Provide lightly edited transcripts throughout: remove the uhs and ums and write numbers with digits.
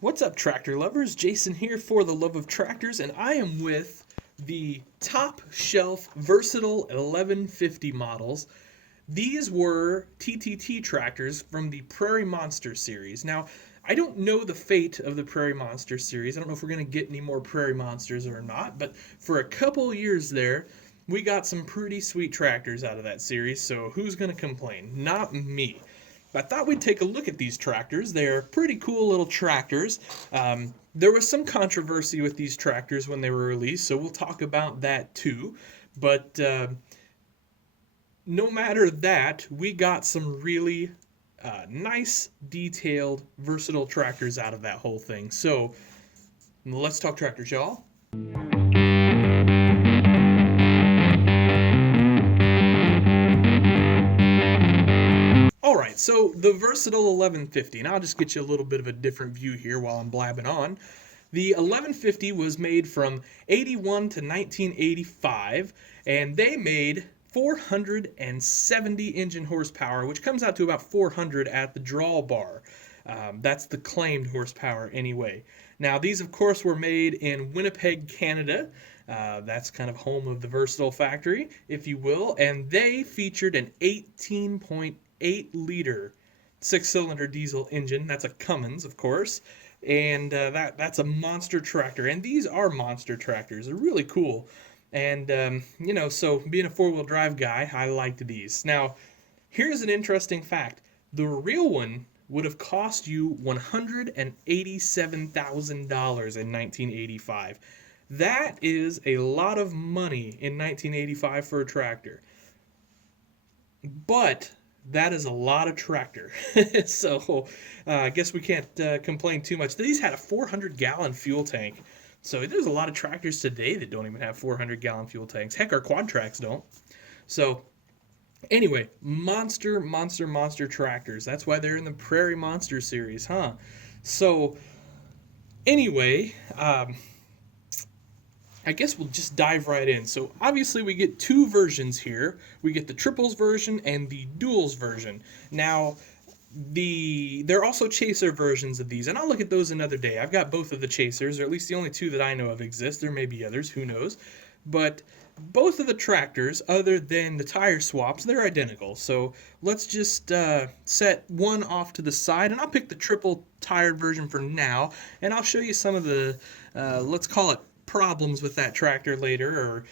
What's up, tractor lovers? Jason here for the Love of Tractors, and I am with the top shelf versatile 1150 models. These were TTT tractors from the Prairie Monster series. Now, I don't know the fate of the Prairie Monster series. I don't know if we're going to get any more Prairie Monsters or not, but for a couple years there, we got some pretty sweet tractors out of that series, so who's going to complain? Not me. I thought we'd take a look at these tractors. They're pretty cool little tractors. There was some controversy with these tractors when they were released, so we'll talk about that too. But no matter that, we got some really nice, detailed, versatile tractors out of that whole thing. So let's talk tractors, y'all. Alright, so the versatile 1150, and I'll just get you a little bit of a different view here while I'm blabbing on. The 1150 was made from 81 to 1985, and they made 470 engine horsepower, which comes out to about 400 at the drawbar. That's the claimed horsepower anyway. Now, these, of course, were made in Winnipeg, Canada. That's kind of home of the Versatile factory, if you will, and they featured an 18.8-liter six-cylinder diesel engine. That's a Cummins, of course, and that's a monster tractor. And these are monster tractors. They're really cool. And, so being a four-wheel drive guy, I liked these. Now, here's an interesting fact. The real one would have cost you $187,000 in 1985. That is a lot of money in 1985 for a tractor. But that is a lot of tractor. So I guess we can't complain too much. These had a 400-gallon fuel tank. So there's a lot of tractors today that don't even have 400-gallon fuel tanks. Heck, our quad tracks don't. So anyway, monster tractors. That's why they're in the Prairie Monster series, huh? So anyway, I guess we'll just dive right in. So obviously we get two versions here. We get the triples version and the duals version. Now, there are also chaser versions of these, and I'll look at those another day. I've got both of the chasers, or at least the only two that I know of exist. There may be others, who knows. But both of the tractors, other than the tire swaps, they're identical. So let's just set one off to the side, and I'll pick the triple tired version for now, and I'll show you some of the, let's call it, problems with that tractor later, or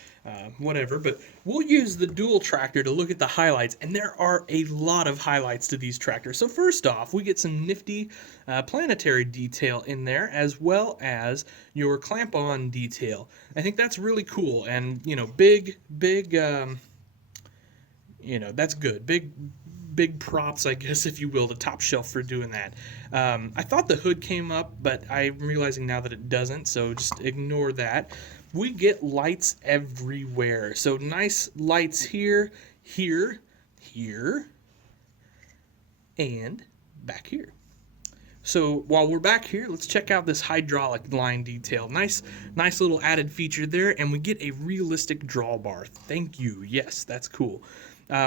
whatever, but we'll use the dual tractor to look at the highlights, and there are a lot of highlights to these tractors. So first off, we get some nifty planetary detail in there, as well as your clamp-on detail. I think that's really cool, and big that's good. Big props, I guess, if you will, to Top Shelf for doing that. I thought the hood came up, but I'm realizing now that it doesn't, so just ignore that. We get lights everywhere. So nice lights here, and back here. So while we're back here, let's check out this hydraulic line detail. Nice little added feature there, and we get a realistic drawbar. Thank you. Yes, that's cool.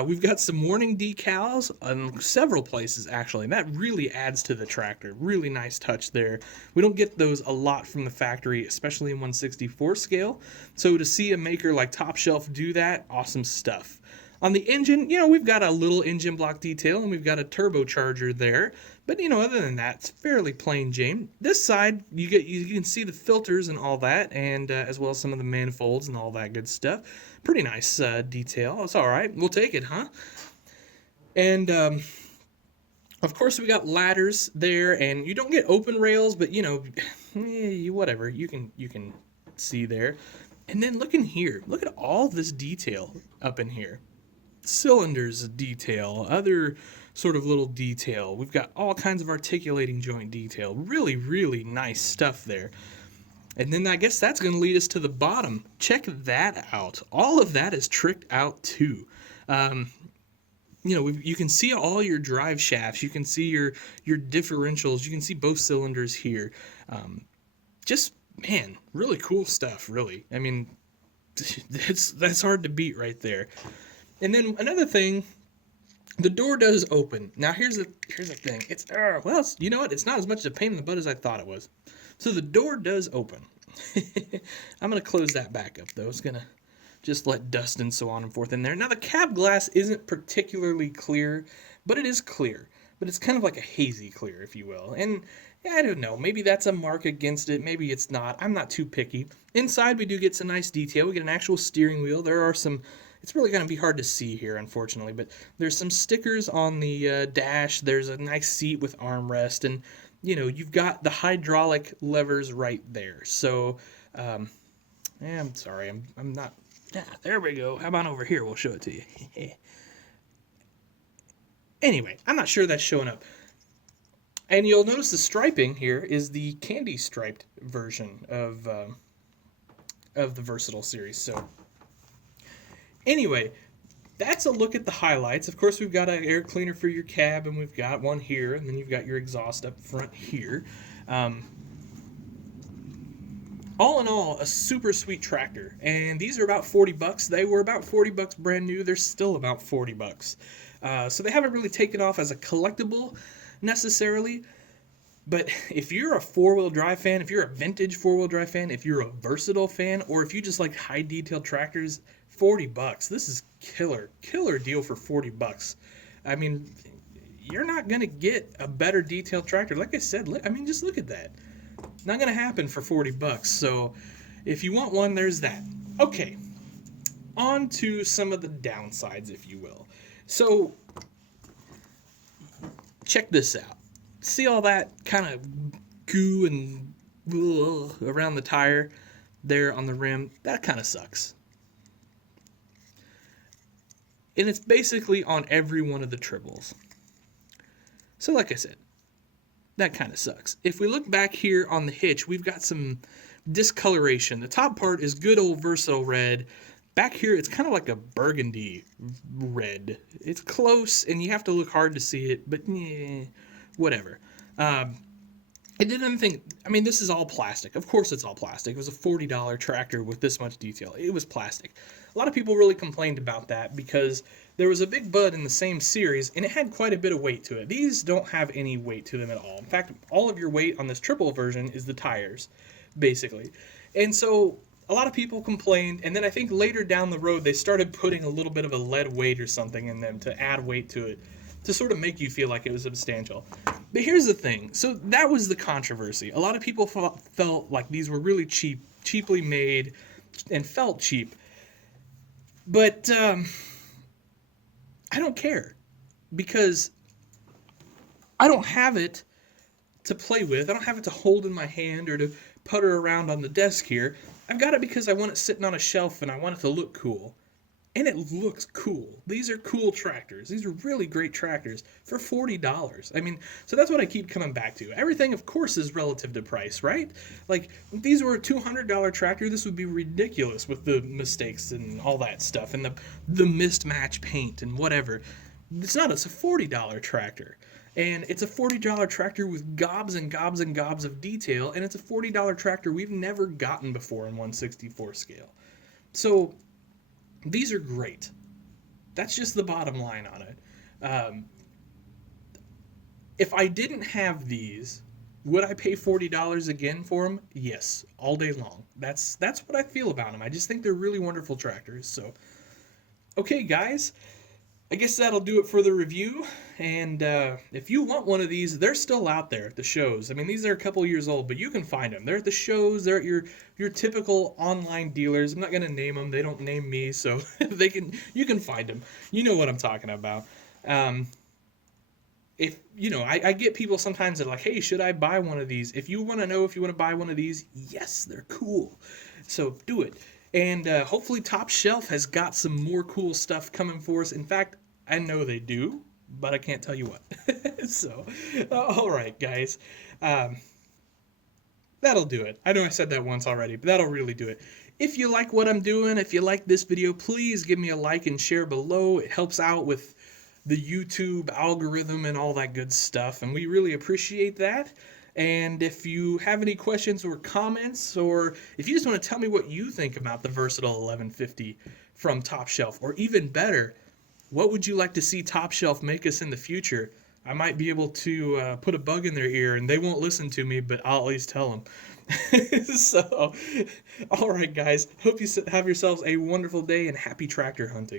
We've got some warning decals in several places, actually, and that really adds to the tractor. Really nice touch there. We don't get those a lot from the factory, especially in 1/64 scale. So to see a maker like Top Shelf do that, awesome stuff. On the engine, we've got a little engine block detail, and we've got a turbocharger there. But, other than that, it's fairly plain Jane. This side, you can see the filters and all that, and as well as some of the manifolds and all that good stuff. Pretty nice detail. It's all right. We'll take it, huh? And, of course, we got ladders there, and you don't get open rails, but, whatever. You can see there. And then look in here. Look at all this detail up in here. Cylinders detail, other sort of little detail. We've got all kinds of articulating joint detail. Really nice stuff there. And then I guess that's going to lead us to the bottom. Check that out. All of that is tricked out too. You can see all your drive shafts. You can see your differentials. You can see both cylinders here. Man, really cool stuff, really. I mean, that's hard to beat right there. And then another thing The door does open. Now here's the thing. You know what? It's not as much of a pain in the butt as I thought it was. So the door does open. I'm gonna close that back up though. It's gonna just let dust and so on and forth in there. Now the cab glass isn't particularly clear, but it is clear. But it's kind of like a hazy clear, if you will. And yeah, I don't know. Maybe that's a mark against it. Maybe it's not. I'm not too picky. Inside we do get some nice detail. We get an actual steering wheel. There are some. It's really going to be hard to see here, unfortunately, but there's some stickers on the dash. There's a nice seat with armrest, and you've got the hydraulic levers right there. So, yeah, I'm sorry, I'm not. Yeah, there we go. How about over here? We'll show it to you. Anyway, I'm not sure that's showing up. And you'll notice the striping here is the candy striped version of the Versatile series. So. Anyway, that's a look at the highlights. Of course, we've got an air cleaner for your cab, and we've got one here, and then you've got your exhaust up front here. All in all, a super sweet tractor. And these are about $40. They were about $40 brand new. They're still about $40. So they haven't really taken off as a collectible necessarily. But if you're a four-wheel drive fan, if you're a vintage four-wheel drive fan, if you're a Versatile fan, or if you just like high detail tractors, $40. This is killer deal for $40. I mean, you're not gonna get a better detailed tractor. Like I said, I mean, just look at that. Not gonna happen for $40. So, if you want one, there's that. Okay, on to some of the downsides, if you will. So, check this out. See all that kind of goo and around the tire there on the rim? That kind of sucks. And it's basically on every one of the triples. So like I said, that kind of sucks. If we look back here on the hitch, we've got some discoloration. The top part is good old Versatile red. Back here, it's kind of like a burgundy red. It's close, and you have to look hard to see it, but whatever. I didn't think, I mean, this is all plastic. Of course it's all plastic. It was a $40 tractor with this much detail. It was plastic. A lot of people really complained about that because there was a big bud in the same series, and it had quite a bit of weight to it. These don't have any weight to them at all. In fact, all of your weight on this triple version is the tires, basically. And so a lot of people complained, and then I think later down the road they started putting a little bit of a lead weight or something in them to add weight to it, to sort of make you feel like it was substantial. But here's the thing. So that was the controversy. A lot of people felt like these were really cheaply made, and felt cheap. But I don't care, because I don't have it to play with. I don't have it to hold in my hand or to putter around on the desk here. I've got it because I want it sitting on a shelf and I want it to look cool. And it looks cool. These are cool tractors. These are really great tractors for $40. I mean, so that's what I keep coming back to. Everything, of course, is relative to price, right? Like, if these were a $200 tractor, this would be ridiculous with the mistakes and all that stuff and the mismatch paint and whatever. It's not. It's a $40 tractor. And it's a $40 tractor with gobs and gobs and gobs of detail, and it's a $40 tractor we've never gotten before in 1/64 scale. So these are great. That's just the bottom line on it. If I didn't have these, would I pay $40 again for them? Yes, all day long. That's what I feel about them. I just think they're really wonderful tractors. So, okay, guys, I guess that'll do it for the review. And if you want one of these, they're still out there at the shows. I mean, these are a couple years old, but you can find them. They're at the shows. They're at your typical online dealers. I'm not going to name them. They don't name me, so you can find them. You know what I'm talking about. If I get people sometimes that are like, hey, should I buy one of these? If you want to know if you want to buy one of these, yes, they're cool. So do it. And hopefully Top Shelf has got some more cool stuff coming for us. In fact, I know they do, but I can't tell you what. So, all right, guys. That'll do it. I know I said that once already, but that'll really do it. If you like what I'm doing, if you like this video, please give me a like and share below. It helps out with the YouTube algorithm and all that good stuff, and we really appreciate that. And if you have any questions or comments, or if you just want to tell me what you think about the Versatile 1150 from Top Shelf, or even better, What would you like to see Top Shelf make us in the future? I might be able to put a bug in their ear, and they won't listen to me, but I'll at least tell them. So, all right, guys. Hope you have yourselves a wonderful day and happy tractor hunting.